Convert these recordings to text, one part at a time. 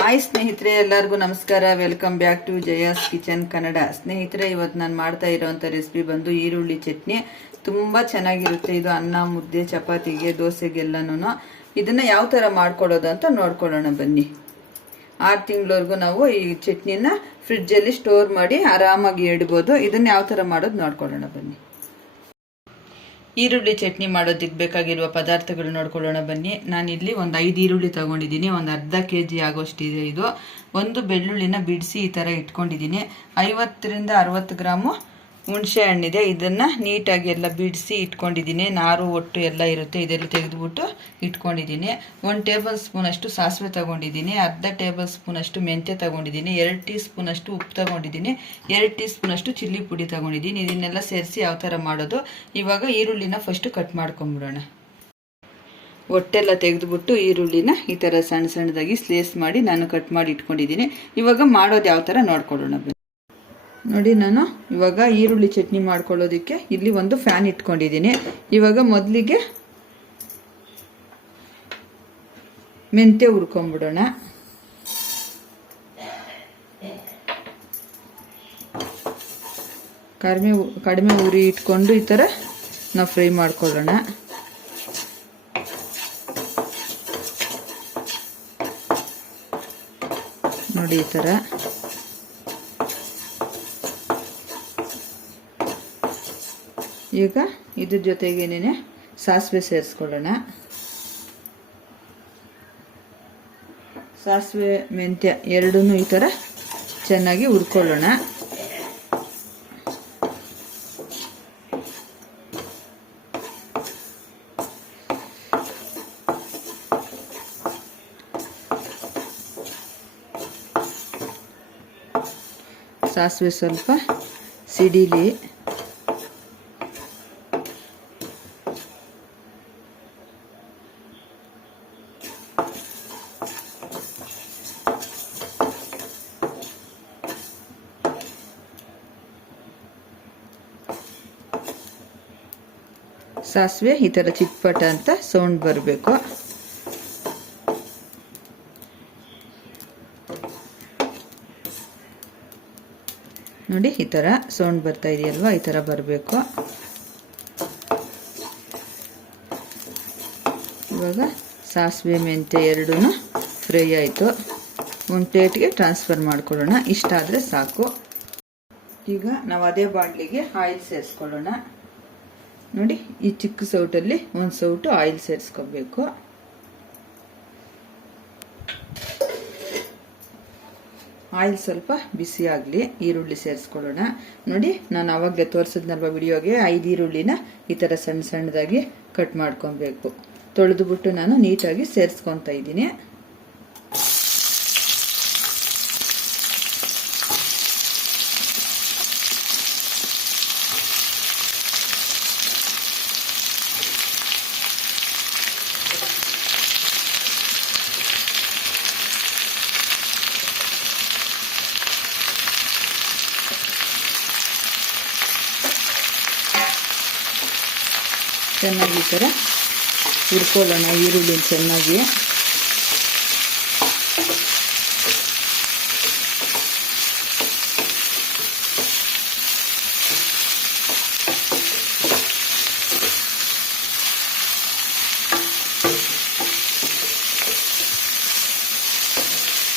Hi ಸ್ನೇಹಿತರೆ, ಎಲ್ಲರಿಗೂ ನಮಸ್ಕಾರ. Welcome back to Jaya's kitchen Kannada. ಸ್ನೇಹಿತರೆ, ಇವತ್ತು ನಾನು ಮಾಡ್ತಾ ಇರೋಂಥ ರೆಸಿಪಿ ಬಂದು ಈರುಳ್ಳಿ ಚಟ್ನಿ. ತುಂಬ ಚೆನ್ನಾಗಿರುತ್ತೆ ಇದು. ಅನ್ನ, ಮುದ್ದೆ, ಚಪಾತಿಗೆ, ದೋಸೆಗೆಲ್ಲನೂ ಇದನ್ನು ಯಾವ ಥರ ಮಾಡ್ಕೊಳ್ಳೋದು ಅಂತ ನೋಡ್ಕೊಳ್ಳೋಣ ಬನ್ನಿ. 6 ತಿಂಗಳವರೆಗೂ ನಾವು ಈ ಚಟ್ನಿನ ಫ್ರಿಡ್ಜಲ್ಲಿ ಸ್ಟೋರ್ ಮಾಡಿ ಆರಾಮಾಗಿ ಇಡ್ಬೋದು. ಇದನ್ನು ಯಾವ ಥರ ಮಾಡೋದು ನೋಡ್ಕೊಳ್ಳೋಣ ಬನ್ನಿ. ಈರುಳ್ಳಿ ಚಟ್ನಿ ಮಾಡೋದಕ್ಕೆ ಬೇಕಾಗಿರುವ ಪದಾರ್ಥಗಳು ನೋಡ್ಕೊಳ್ಳೋಣ ಬನ್ನಿ. ನಾನಿಲ್ಲಿ ಒಂದು 5 ಈರುಳ್ಳಿ ತಗೊಂಡಿದ್ದೀನಿ. ಒಂದು ಅರ್ಧ kg ಆಗೋಷ್ಟಿದೆ ಇದು. ಒಂದು ಬೆಳ್ಳುಳ್ಳಿನ ಬಿಡಿಸಿ ಈ ಥರ ಇಟ್ಕೊಂಡಿದ್ದೀನಿ. 50 ರಿಂದ 60 ಗ್ರಾಮು ಹುಣಸೆ ಹಣ್ಣಿದೆ. ಇದನ್ನು ನೀಟಾಗಿ ಎಲ್ಲ ಬಿಡಿಸಿ ಇಟ್ಕೊಂಡಿದ್ದೀನಿ. ನಾರು ಒಟ್ಟು ಎಲ್ಲ ಇರುತ್ತೆ, ಇದೆಲ್ಲ ತೆಗೆದುಬಿಟ್ಟು ಇಟ್ಕೊಂಡಿದ್ದೀನಿ. 1 ಟೇಬಲ್ ಸ್ಪೂನ್ ಅಷ್ಟು ಸಾಸಿವೆ ತಗೊಂಡಿದ್ದೀನಿ. ಅರ್ಧ ಟೇಬಲ್ ಸ್ಪೂನ್ ಅಷ್ಟು ಮೆಂತ್ಯ ತಗೊಂಡಿದ್ದೀನಿ. 2 ಟೀ ಸ್ಪೂನ್ ಅಷ್ಟು ಉಪ್ಪು ತಗೊಂಡಿದ್ದೀನಿ. 2 ಟೀ ಸ್ಪೂನ್ ಅಷ್ಟು ಚಿಲ್ಲಿ ಪುಡಿ ತಗೊಂಡಿದ್ದೀನಿ. ಇದನ್ನೆಲ್ಲ ಸೇರಿಸಿ ಯಾವ ಥರ ಮಾಡೋದು. ಇವಾಗ ಈರುಳ್ಳಿನ ಫಸ್ಟು ಕಟ್ ಮಾಡ್ಕೊಂಬಿಡೋಣ. ಒಟ್ಟೆಲ್ಲ ತೆಗೆದುಬಿಟ್ಟು ಈರುಳ್ಳಿನ ಈ ಥರ ಸಣ್ಣ ಸಣ್ಣದಾಗಿ ಸ್ಲೇಸ್ ಮಾಡಿ ನಾನು ಕಟ್ ಮಾಡಿ ಇಟ್ಕೊಂಡಿದ್ದೀನಿ. ಇವಾಗ ಮಾಡೋದು ಯಾವ ಥರ ನೋಡ್ಕೊಳ್ಳೋಣ ನೋಡಿ. ನಾನು ಇವಾಗ ಈರುಳ್ಳಿ ಚಟ್ನಿ ಮಾಡ್ಕೊಳ್ಳೋದಕ್ಕೆ ಇಲ್ಲಿ ಒಂದು ಫ್ಯಾನ್ ಇಟ್ಕೊಂಡಿದ್ದೀನಿ. ಇವಾಗ ಮೊದಲಿಗೆ ಮೆಂತ್ಯ ಹುರ್ಕೊಂಬಿಡೋಣ. ಕಡಿಮೆ ಉರಿ ಇಟ್ಕೊಂಡು ಈ ಥರ ನಾವು ಫ್ರೈ ಮಾಡ್ಕೊಳ್ಳೋಣ. ನೋಡಿ ಈ ಥರ. ಈಗ ಇದ್ರ ಜೊತೆಗೇನೆ ಸಾಸಿವೆ ಸೇರಿಸ್ಕೊಳ್ಳೋಣ. ಸಾಸಿವೆ ಮೆಂತ್ಯ ಎರಡೂ ಈ ಥರ ಚೆನ್ನಾಗಿ ಹುರ್ಕೊಳ್ಳೋಣ. ಸಾಸಿವೆ ಸ್ವಲ್ಪ ಸಿಡಿಲಿ. ಸಾಸಿವೆ ಈ ಥರ ಚಿಟ್ಪಟ ಅಂತ ಸೌಂಡ್ ಬರಬೇಕು. ನೋಡಿ ಈ ಥರ ಸೌಂಡ್ ಬರ್ತಾ ಇದೆಯಲ್ವಾ, ಈ ಥರ ಬರಬೇಕು. ಇವಾಗ ಸಾಸಿವೆ ಮೆಂತ್ಯ ಎರಡೂ ಫ್ರೈ ಆಯಿತು. ಒಂದು ಪ್ಲೇಟ್ಗೆ ಟ್ರಾನ್ಸ್ಫರ್ ಮಾಡ್ಕೊಳ್ಳೋಣ. ಇಷ್ಟ ಆದರೆ ಸಾಕು. ಈಗ ನಾವು ಅದೇ ಬಾಣಲಿಗೆ ಆಯಿಲ್ ಸೇರಿಸ್ಕೊಳ್ಳೋಣ. ನೋಡಿ, ಈ ಚಿಕ್ಕ ಸೌಟಲ್ಲಿ ಒಂದು ಸೌಟು ಆಯಿಲ್ ಸೇರಿಸ್ಕೋಬೇಕು. ಆಯಿಲ್ ಸ್ವಲ್ಪ ಬಿಸಿ ಆಗಲಿ. ಈರುಳ್ಳಿ ಸೇರಿಸ್ಕೊಳ್ಳೋಣ. ನೋಡಿ, ನಾನು ಆವಾಗಲೇ ತೋರಿಸಿದ್ನಲ್ವ ವಿಡಿಯೋಗೆ, 5 ಈರುಳ್ಳಿನ ಈ ಥರ ಸಣ್ಣ ಸಣ್ಣದಾಗಿ ಕಟ್ ಮಾಡ್ಕೊಬೇಕು. ತೊಳೆದುಬಿಟ್ಟು ನಾನು ನೀಟಾಗಿ ಸೇರಿಸ್ಕೊತಾ ಇದ್ದೀನಿ. ಚೆನ್ನಾಗಿ ಈ ಥರ ಹುರ್ಕೊಳ್ಳೋಣ ಈರುಳ್ಳಿ ಚೆನ್ನಾಗಿ.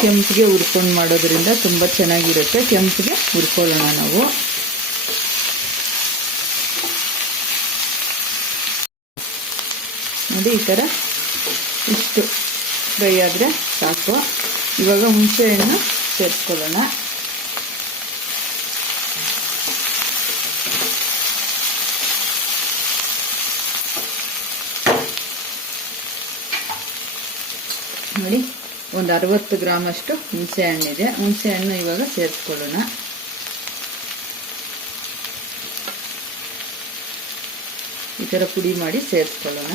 ಕೆಂಪಿಗೆ ಹುರ್ಕೊಂಡು ಮಾಡೋದ್ರಿಂದ ತುಂಬ ಚೆನ್ನಾಗಿರುತ್ತೆ. ಕೆಂಪಿಗೆ ಹುರ್ಕೊಳ್ಳೋಣ ನಾವು. ನೋಡಿ, ಈ ಥರ ಇಷ್ಟು ಫ್ರೈ ಆದರೆ ಸಾಕು. ಇವಾಗ ಹುಣಸೆ ಹಣ್ಣು ಸೇರಿಸ್ಕೊಳ್ಳೋಣ. ನೋಡಿ, ಒಂದು 60 ಗ್ರಾಮ್ ಅಷ್ಟು ಹುಣಸೆ ಹಣ್ಣಿದೆ. ಹುಣಸೆ ಹಣ್ಣು ಇವಾಗ ಸೇರಿಸ್ಕೊಳ್ಳೋಣ. ಈ ಥರ ಪುಡಿ ಮಾಡಿ ಸೇರಿಸ್ಕೊಳ್ಳೋಣ.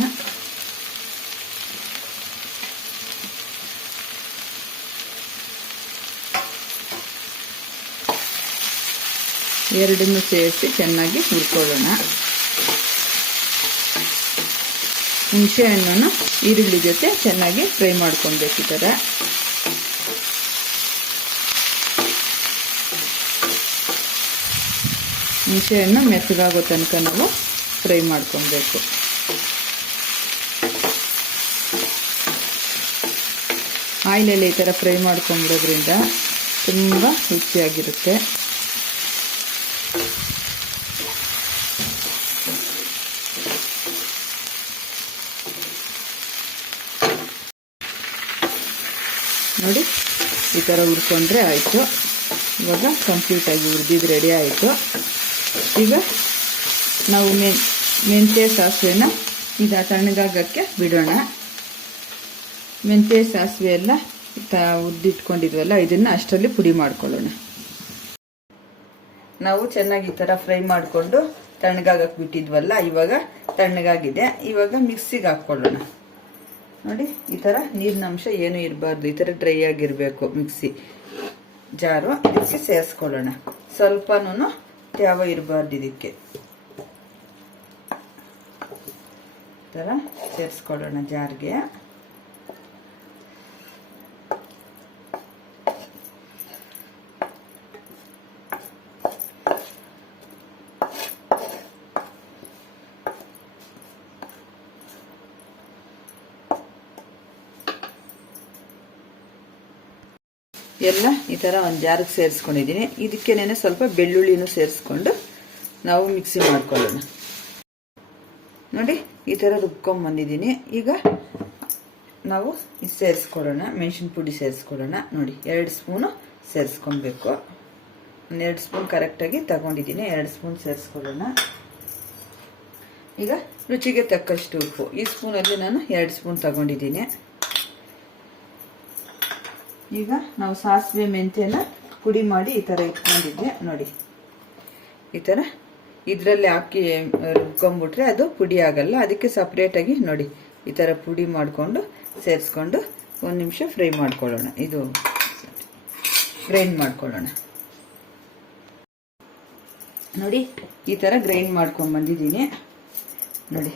ಎರಡನ್ನೂ ಸೇರಿಸಿ ಚೆನ್ನಾಗಿ ಹುರ್ಕೊಳ್ಳೋಣ. ಹುಣಸೆ ಹಣ್ಣನ್ನು ಈರುಳ್ಳಿ ಜೊತೆ ಚೆನ್ನಾಗಿ ಫ್ರೈ ಮಾಡ್ಕೊಬೇಕು. ಈ ಥರ ಹುಣಸೆಹಣ್ಣು ಮೆತ್ತಗಾಗೋ ತನಕ ನಾವು ಫ್ರೈ ಮಾಡ್ಕೊಬೇಕು. ಆಯಿಲಲ್ಲಿ ಈ ಥರ ಫ್ರೈ ಮಾಡ್ಕೊಂಬಿಡೋದ್ರಿಂದ ತುಂಬ ರುಚಿಯಾಗಿರುತ್ತೆ. ನೋಡಿ ಈ ಥರ ಹುರ್ಕೊಂಡ್ರೆ ಆಯಿತು. ಇವಾಗ ಕಂಪ್ಲೀಟಾಗಿ ಹುರಿದಿದ್ದು ರೆಡಿ ಆಯಿತು. ಈಗ ನಾವು ಮೆಂತ್ಯ ಸಾಸಿವೆನ ತಣ್ಣಗಾಗಕ್ಕೆ ಬಿಡೋಣ. ಮೆಂತ್ಯ ಸಾಸಿವೆ ಎಲ್ಲ ಹುರಿದಿಟ್ಕೊಂಡಿದ್ವಲ್ಲ, ಇದನ್ನು ಅಷ್ಟರಲ್ಲಿ ಪುಡಿ ಮಾಡ್ಕೊಳ್ಳೋಣ. ನಾವು ಚೆನ್ನಾಗಿ ಈ ಥರ ಫ್ರೈ ಮಾಡಿಕೊಂಡು ತಣ್ಣಗಾಗಕ್ಕೆ ಬಿಟ್ಟಿದ್ವಲ್ಲ, ಇವಾಗ ತಣ್ಣಗಾಗಿದೆ. ಇವಾಗ ಮಿಕ್ಸಿಗೆ ಹಾಕ್ಕೊಳ್ಳೋಣ. ನೋಡಿ ಈ ಥರ ನೀರಿನ ಅಂಶ ಏನೂ ಇರಬಾರ್ದು, ಈ ಥರ ಡ್ರೈ ಆಗಿರಬೇಕು ಮಿಕ್ಸಿ ಜಾರು. ಇದಕ್ಕೆ ಸೇರಿಸ್ಕೊಳ್ಳೋಣ. ಸ್ವಲ್ಪನೂ ತ್ಯಾವ ಇರಬಾರ್ದು ಇದಕ್ಕೆ. ಈ ಥರ ಸೇರಿಸ್ಕೊಳ್ಳೋಣ ಜಾರ್ಗೆ. ಎಲ್ಲ ಈ ಥರ ಒಂದು ಜಾರಿಗೆ ಸೇರಿಸ್ಕೊಂಡಿದ್ದೀನಿ. ಇದಕ್ಕೇನೆ ಸ್ವಲ್ಪ ಬೆಳ್ಳುಳ್ಳಿನೂ ಸೇರಿಸ್ಕೊಂಡು ನಾವು ಮಿಕ್ಸಿ ಮಾಡ್ಕೊಳ್ಳೋಣ. ನೋಡಿ ಈ ಥರ ರುಬ್ಕೊಂಡ್ಬಂದಿದ್ದೀನಿ. ಈಗ ನಾವು ಸೇರಿಸ್ಕೊಳ್ಳೋಣ. ಮೆಣಸಿನ ಪುಡಿ ಸೇರಿಸ್ಕೊಳ್ಳೋಣ. ನೋಡಿ 2 ಸ್ಪೂನು ಸೇರಿಸ್ಕೊಬೇಕು. 2 ಸ್ಪೂನ್ ಕರೆಕ್ಟಾಗಿ ತಗೊಂಡಿದ್ದೀನಿ. 2 ಸ್ಪೂನ್ ಸೇರಿಸ್ಕೊಳ್ಳೋಣ. ಈಗ ರುಚಿಗೆ ತಕ್ಕಷ್ಟು ಉಪ್ಪು. ಈ ಸ್ಪೂನಲ್ಲಿ ನಾನು 2 ಸ್ಪೂನ್ ತಗೊಂಡಿದ್ದೀನಿ. ಈಗ ನಾವು ಸಾಸಿವೆ ಮೆಂತ್ಯನ ಪುಡಿ ಮಾಡಿ ಈ ಥರ ಇಟ್ಕೊಂಡಿದ್ದೆ. ನೋಡಿ ಈ ಥರ ಇದರಲ್ಲಿ ಹಾಕಿ ರುಬ್ಕೊಂಡ್ಬಿಟ್ರೆ ಅದು ಪುಡಿ ಆಗಲ್ಲ. ಅದಕ್ಕೆ ಸಪ್ರೇಟಾಗಿ ನೋಡಿ ಈ ಥರ ಪುಡಿ ಮಾಡಿಕೊಂಡು ಸೇರಿಸ್ಕೊಂಡು 1 ನಿಮಿಷ ಫ್ರೈ ಮಾಡ್ಕೊಳ್ಳೋಣ. ಇದು ಗ್ರೈಂಡ್ ಮಾಡ್ಕೊಳ್ಳೋಣ. ನೋಡಿ ಈ ಥರ ಗ್ರೈಂಡ್ ಮಾಡ್ಕೊಂಡು ಬಂದಿದ್ದೀನಿ. ನೋಡಿ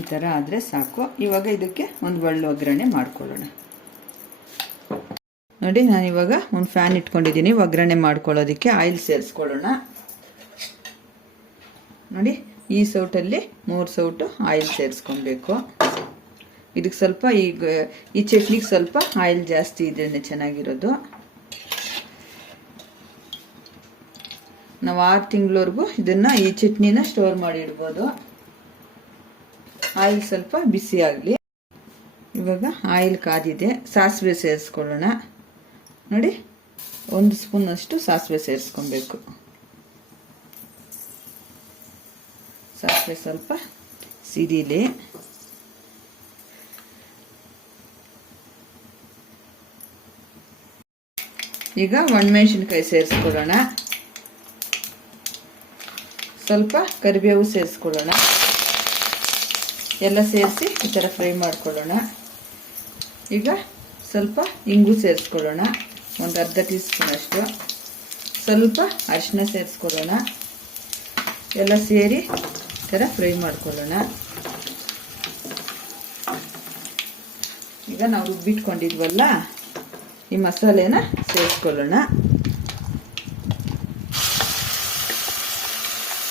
ಈ ಥರ ಆದರೆ ಸಾಕು. ಇವಾಗ ಇದಕ್ಕೆ ಒಂದು ಒಳ್ಳೆ ಒಗ್ಗರಣೆ ಮಾಡ್ಕೊಳ್ಳೋಣ. ನೋಡಿ ನಾನಿವಾಗ ಒಂದು ಫ್ಯಾನ್ ಇಟ್ಕೊಂಡಿದ್ದೀನಿ. ಒಗ್ಗರಣೆ ಮಾಡ್ಕೊಳ್ಳೋದಕ್ಕೆ ಆಯಿಲ್ ಸೇರಿಸ್ಕೊಳ್ಳೋಣ. ನೋಡಿ ಈ ಸೌಟಲ್ಲಿ 3 ಸೌಟು ಆಯಿಲ್ ಸೇರಿಸ್ಕೊಬೇಕು. ಇದಕ್ಕೆ ಸ್ವಲ್ಪ ಈ ಚಟ್ನಿಗೆ ಸ್ವಲ್ಪ ಆಯಿಲ್ ಜಾಸ್ತಿ ಇದ್ರೇ ಚೆನ್ನಾಗಿರೋದು. ನಾವು 6 ತಿಂಗಳವರೆಗೂ ಈ ಚಟ್ನಿನ ಸ್ಟೋರ್ ಮಾಡಿ ಇಡ್ಬೋದು. ಆಯಿಲ್ ಸ್ವಲ್ಪ ಬಿಸಿ ಆಗಲಿ. ಇವಾಗ ಆಯಿಲ್ ಕಾದಿದೆ. ಸಾಸಿವೆ ಸೇರಿಸ್ಕೊಳ್ಳೋಣ. ನೋಡಿ 1 ಸ್ಪೂನ್ ಅಷ್ಟು ಸಾಸಿವೆ ಸೇರಿಸ್ಕೊಬೇಕು. ಸಾಸಿವೆ ಸ್ವಲ್ಪ ಸಿಡಿಲಿ. ಈಗ ಒಣಮೆಣಸಿನಕಾಯಿ ಸೇರಿಸ್ಕೊಳ್ಳೋಣ. ಸ್ವಲ್ಪ ಕರಿಬೇವು ಸೇರಿಸ್ಕೊಳ್ಳೋಣ. ಎಲ್ಲ ಸೇರಿಸಿ ಈ ಥರ ಫ್ರೈ ಮಾಡ್ಕೊಳ್ಳೋಣ. ಈಗ ಸ್ವಲ್ಪ ಇಂಗು ಸೇರಿಸ್ಕೊಳ್ಳೋಣ. ಒಂದು ಅರ್ಧ ಟೀ ಸ್ಪೂನ್ ಅಷ್ಟು. ಸ್ವಲ್ಪ ಅರಿಶಿನ ಸೇರಿಸ್ಕೊಳ್ಳೋಣ. ಎಲ್ಲ ಸೇರಿ ಈ ಥರ ಫ್ರೈ ಮಾಡ್ಕೊಳ್ಳೋಣ. ಈಗ ನಾವು ರುಬ್ಬಿಟ್ಕೊಂಡಿದ್ವಲ್ಲ ಈ ಮಸಾಲೆನ ಸೇರಿಸ್ಕೊಳ್ಳೋಣ.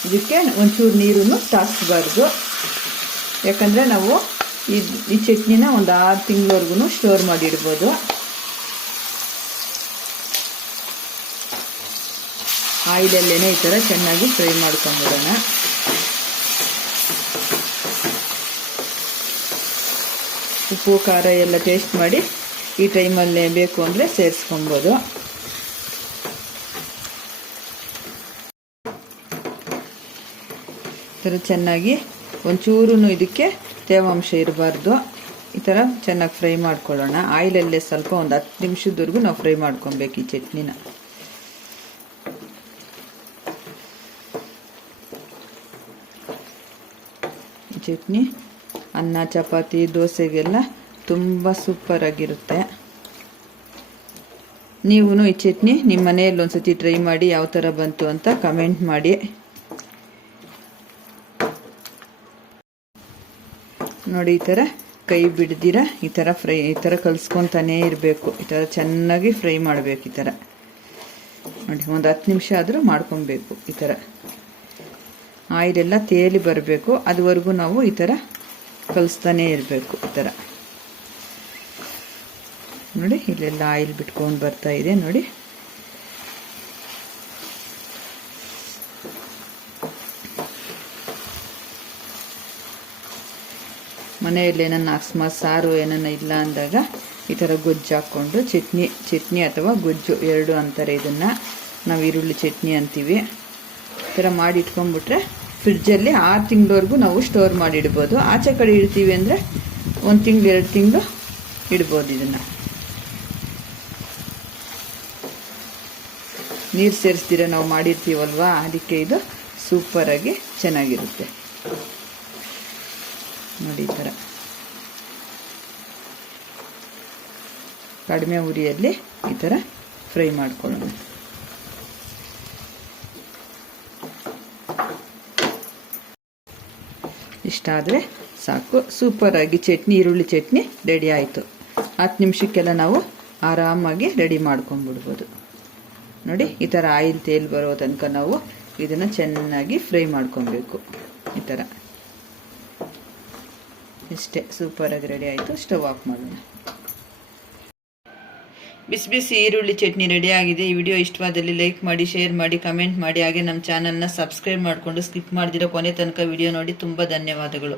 ಇದಕ್ಕೆ ಒಂಚೂರು ನೀರನ್ನು ತಾಗಿಸ್ಬಾರ್ದು. ಯಾಕಂದರೆ ನಾವು ಈ ಚಟ್ನಿನ ಒಂದು 6 ತಿಂಗಳವರೆಗೂ ಸ್ಟೋರ್ ಮಾಡಿಡ್ಬೋದು. ಆಯಿಲಲ್ಲೇನೆ ಈ ಥರ ಚೆನ್ನಾಗಿ ಫ್ರೈ ಮಾಡ್ಕೊಂಡ್ಬಿಡೋಣ. ಉಪ್ಪು ಖಾರ ಎಲ್ಲ ಟೇಸ್ಟ್ ಮಾಡಿ ಈ ಟೈಮಲ್ಲೇ ಬೇಕು ಅಂದರೆ ಸೇರಿಸ್ಕೊಬೋದು. ಈ ಥರ ಚೆನ್ನಾಗಿ ಒಂಚೂರು ಇದಕ್ಕೆ ತೇವಾಂಶ ಇರಬಾರ್ದು. ಈ ಥರ ಚೆನ್ನಾಗಿ ಫ್ರೈ ಮಾಡ್ಕೊಳ್ಳೋಣ. ಆಯಿಲಲ್ಲೇ ಸ್ವಲ್ಪ ಒಂದು 10 ನಿಮಿಷದವರೆಗೂ ನಾವು ಫ್ರೈ ಮಾಡ್ಕೊಬೇಕು ಈ ಚಟ್ನಿನ. ಈ ಚಟ್ನಿ ಅನ್ನ ಚಪಾತಿ ದೋಸೆಗೆಲ್ಲ ತುಂಬ ಸೂಪರ್ ಆಗಿರುತ್ತೆ. ನೀವು ಈ ಚಟ್ನಿ ನಿಮ್ಮ ಮನೆಯಲ್ಲಿ ಒಂದ್ಸತಿ ಟ್ರೈ ಮಾಡಿ ಯಾವ ಥರ ಬಂತು ಅಂತ ಕಮೆಂಟ್ ಮಾಡಿ. ನೋಡಿ ಈ ಥರ ಕೈ ಬಿಡ್ದಿರ ಈ ಥರ ಕಲಿಸ್ಕೊತಾನೇ ಇರಬೇಕು. ಈ ಥರ ಚೆನ್ನಾಗಿ ಫ್ರೈ ಮಾಡಬೇಕು. ಈ ಥರ ನೋಡಿ ಒಂದು 10 ನಿಮಿಷ ಆದರೂ ಮಾಡ್ಕೊಬೇಕು ಈ ಥರ. ಆಯಿಲೆಲ್ಲ ತೇಲಿ ಬರಬೇಕು. ಅದುವರೆಗೂ ನಾವು ಈ ಥರ ಕಲಿಸ್ತಾನೇ ಇರಬೇಕು. ಈ ಥರ ನೋಡಿ, ಇಲ್ಲೆಲ್ಲ ಆಯಿಲ್ ಬಿಟ್ಕೊಂಡು ಬರ್ತಾ ಇದೆ ನೋಡಿ. ಮನೆಯಲ್ಲಿ ಏನನ್ನ ಅಕಸ್ಮಾತ್ ಸಾರು ಏನನ್ನ ಇಲ್ಲ ಅಂದಾಗ ಈ ಥರ ಗೊಜ್ಜು ಹಾಕ್ಕೊಂಡು ಚಟ್ನಿ ಅಥವಾ ಗೊಜ್ಜು ಎರಡು ಅಂತಾರೆ. ಇದನ್ನು ನಾವು ಈರುಳ್ಳಿ ಚಟ್ನಿ ಅಂತೀವಿ. ಈ ಥರ ಮಾಡಿ ಇಟ್ಕೊಂಡ್ಬಿಟ್ರೆ ಫ್ರಿಡ್ಜಲ್ಲಿ 6 ತಿಂಗಳವರೆಗೂ ನಾವು ಸ್ಟೋರ್ ಮಾಡಿ ಇಡ್ಬೋದು. ಆಚೆ ಕಡೆ ಇಡ್ತೀವಿ ಅಂದರೆ 1 ತಿಂಗಳು 2 ತಿಂಗಳು ಇಡ್ಬೋದು. ಇದನ್ನು ನೀರು ಸೇರಿಸ್ದಿರ ನಾವು ಮಾಡಿರ್ತೀವಲ್ವ, ಅದಕ್ಕೆ ಇದು ಸೂಪರಾಗಿ ಚೆನ್ನಾಗಿರುತ್ತೆ ನೋಡಿ. ಈ ಥರ ಕಡಿಮೆ ಉರಿಯಲ್ಲಿ ಈ ಥರ ಫ್ರೈ ಮಾಡ್ಕೊಳ್ಳೋಣ. ಇಷ್ಟಾದರೆ ಸಾಕು. ಸೂಪರಾಗಿ ಚಟ್ನಿ, ಈರುಳ್ಳಿ ಚಟ್ನಿ ರೆಡಿ ಆಯಿತು. 10 ನಿಮಿಷಕ್ಕೆಲ್ಲ ನಾವು ಆರಾಮಾಗಿ ರೆಡಿ ಮಾಡ್ಕೊಂಡ್ಬಿಡ್ಬೋದು ನೋಡಿ. ಈ ಥರ ಆಯಿಲ್ ತೇಲ್ ಬರೋ ತನಕ ನಾವು ಇದನ್ನು ಚೆನ್ನಾಗಿ ಫ್ರೈ ಮಾಡ್ಕೊಬೇಕು. ಈ ಥರ ಇಷ್ಟೇ, ಸೂಪರಾಗಿ ರೆಡಿ ಆಯಿತು. ಸ್ಟವ್ ಆಫ್ ಮಾಡೋಣ. ಬಿಸಿ ಬಿಸಿ ಈರುಳ್ಳಿ ಚಟ್ನಿ ರೆಡಿ ಆಗಿದೆ. ಈ ವಿಡಿಯೋ ಇಷ್ಟವಾದಲ್ಲಿ ಲೈಕ್ ಮಾಡಿ, ಶೇರ್ ಮಾಡಿ, ಕಮೆಂಟ್ ಮಾಡಿ. ಹಾಗೆ ನಮ್ಮ ಚಾನಲ್ನ ಸಬ್ಸ್ಕ್ರೈಬ್ ಮಾಡಿಕೊಂಡು ಸ್ಕಿಪ್ ಮಾಡ್ದಿರೋ ಕೊನೆ ತನಕ ವಿಡಿಯೋ ನೋಡಿ. ತುಂಬ ಧನ್ಯವಾದಗಳು.